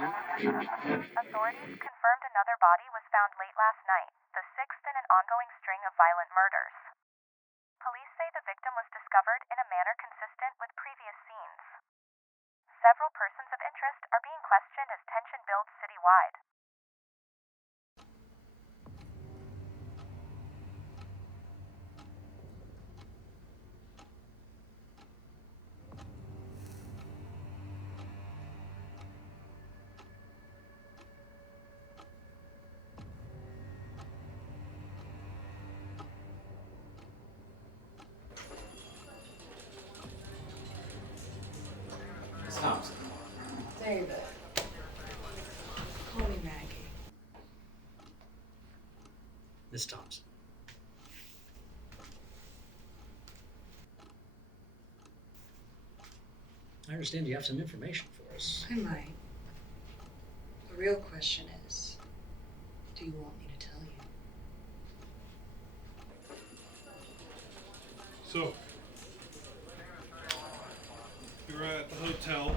Authorities confirmed another body was found late last night, the sixth in an ongoing string of violent murders. Police say the victim was discovered in a manner consistent with previous scenes. Several persons of interest are being questioned as tension builds citywide. Miss Thompson. David. Call me Maggie. Miss Thompson. I understand you have some information for us. I might. The real question is, do you want me to tell you? So, you were at the hotel,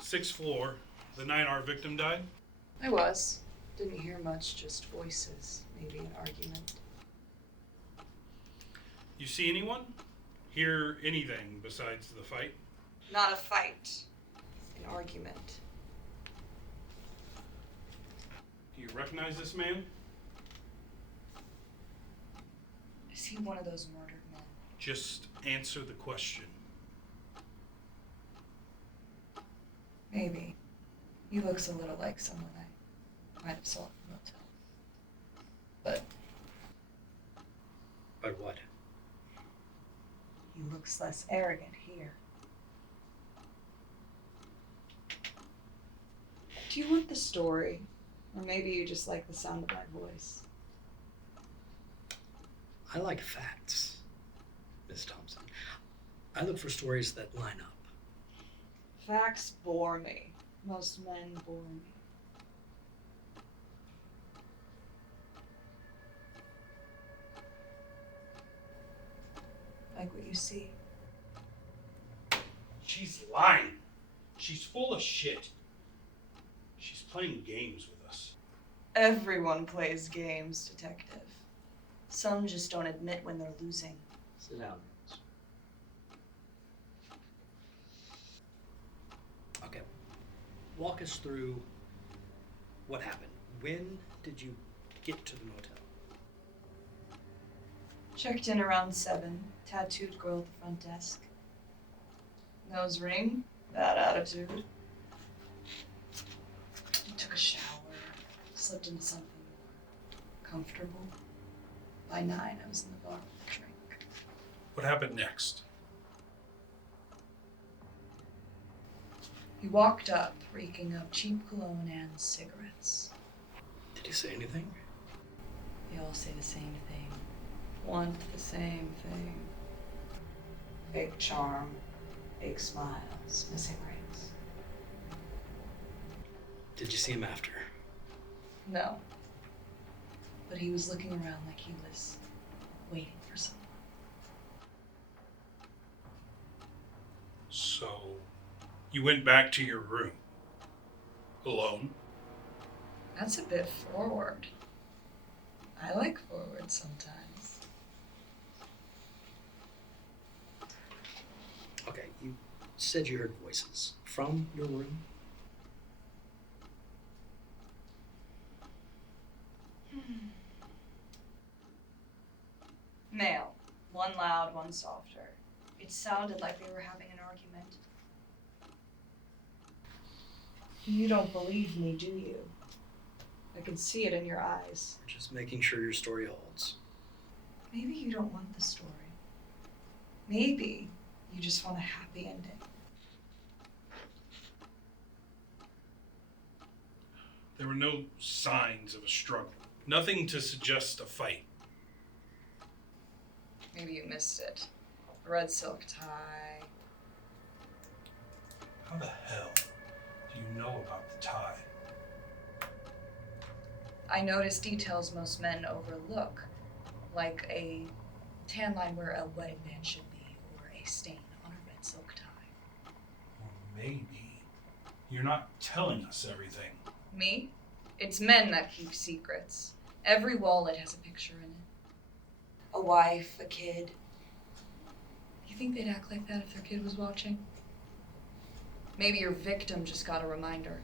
6th floor, the night our victim died? I was. Didn't hear much, just voices, maybe an argument. You see anyone? Hear anything besides the fight? Not a fight. An argument. Do you recognize this man? Is he one of those murdered men? Just answer the question. Maybe. He looks a little like someone I might have saw at the motel. But what? He looks less arrogant here. Do you want the story? Or maybe you just like the sound of my voice? I like facts, Miss Thompson. I look for stories that line up. Facts bore me. Most men bore me. Like what you see. She's lying. She's full of shit. She's playing games with us. Everyone plays games, detective. Some just don't admit when they're losing. Sit down. Okay. Walk us through what happened. When did you get to the motel? Checked in around 7. Tattooed girl at the front desk. Nose ring. Bad attitude. Took a shower. Slipped into something more comfortable. By 9, I was in the bar with a drink. What happened next? He walked up, reeking of cheap cologne and cigarettes. Did he say anything? They all say the same thing. Want the same thing. Fake charm, fake smiles, missing rings. Did you see him after? No. But he was looking around like he was waiting for someone. So, you went back to your room. Alone? That's a bit forward. I like forward sometimes. Okay, you said you heard voices from your room. Male. One loud, one softer. It sounded like they were having an argument. You don't believe me, do you? I can see it in your eyes. Just making sure your story holds. Maybe you don't want the story. Maybe you just want a happy ending. There were no signs of a struggle. Nothing to suggest a fight. Maybe you missed it. A red silk tie. How the hell do you know about the tie? I notice details most men overlook, like a tan line where a wedding band should be, or a stain on a red silk tie. Or maybe you you're not telling us everything. Me? It's men that keep secrets. Every wallet has a picture in it. A wife, a kid. You think they'd act like that if their kid was watching? Maybe your victim just got a reminder.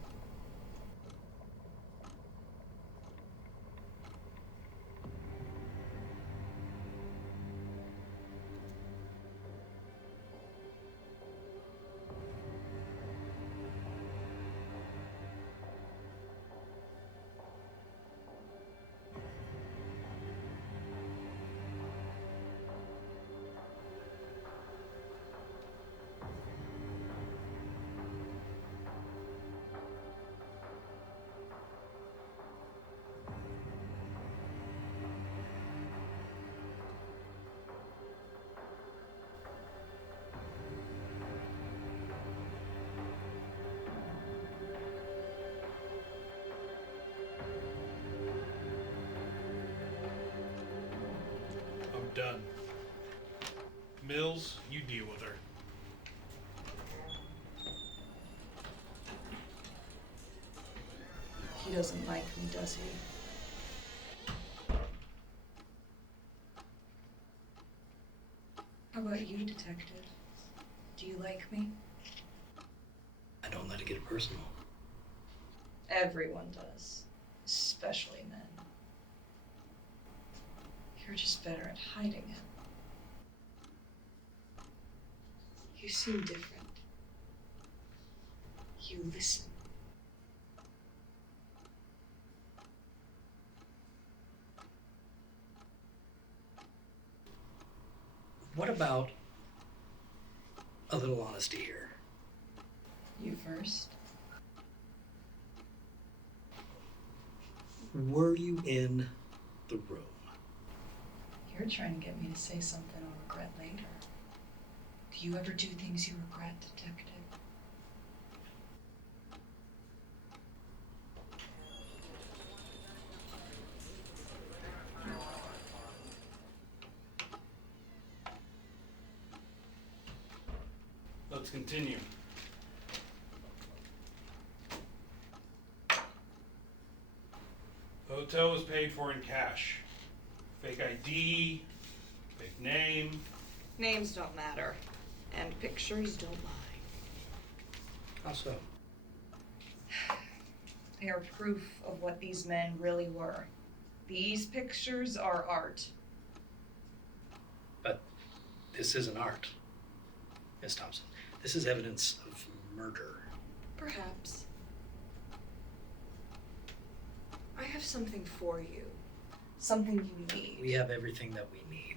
I'm done. Mills, you deal with her. He doesn't like me, does he? How about you, detective? Do you like me? I don't let it get personal. Everyone does, especially men. You're just better at hiding it. You seem different. You listen. What about a little honesty here? You first. Were you in the room? You're trying to get me to say something I'll regret later. Do you ever do things you regret, detective? Let's continue. The hotel was paid for in cash. Fake ID, fake name. Names don't matter, and pictures don't lie. How so? They are proof of what these men really were. These pictures are art. But this isn't art, Miss Thompson. This is evidence of murder. Perhaps. I have something for you. Something you need. We have everything that we need.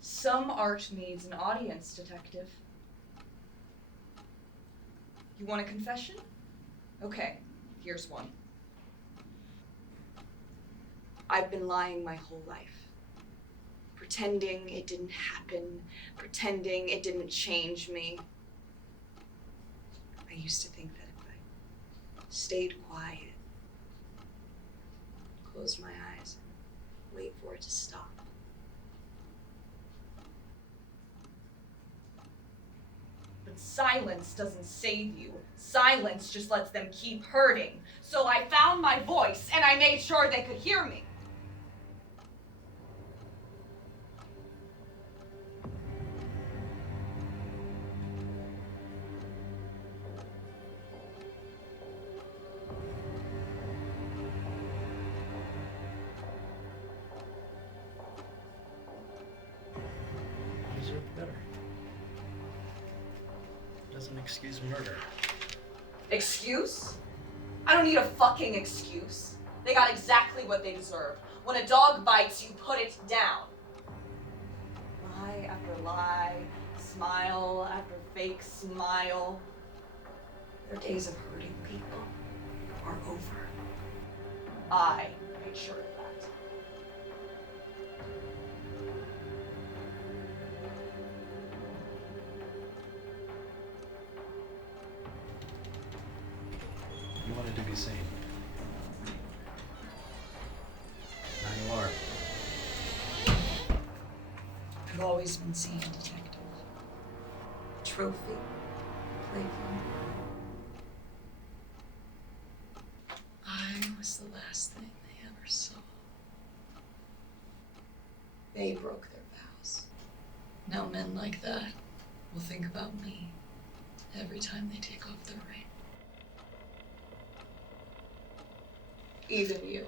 Some art needs an audience, detective. You want a confession? Okay, here's one. I've been lying my whole life. Pretending it didn't happen. Pretending it didn't change me. I used to think that if I stayed quiet, close my eyes, and wait for it to stop. But silence doesn't save you. Silence just lets them keep hurting. So I found my voice, and I made sure they could hear me. You deserve better. Doesn't excuse murder. Excuse? I don't need a fucking excuse. They got exactly what they deserved. When a dog bites, you put it down. Lie after lie, smile after fake smile. Their days of hurting people are over. I made sure of that. You wanted to be seen. Now you are. I've always been seen, detective. Trophy. Cleveland. I was the last thing they ever saw. They broke their vows. Now men like that will think about me every time they take off their ring. Even you.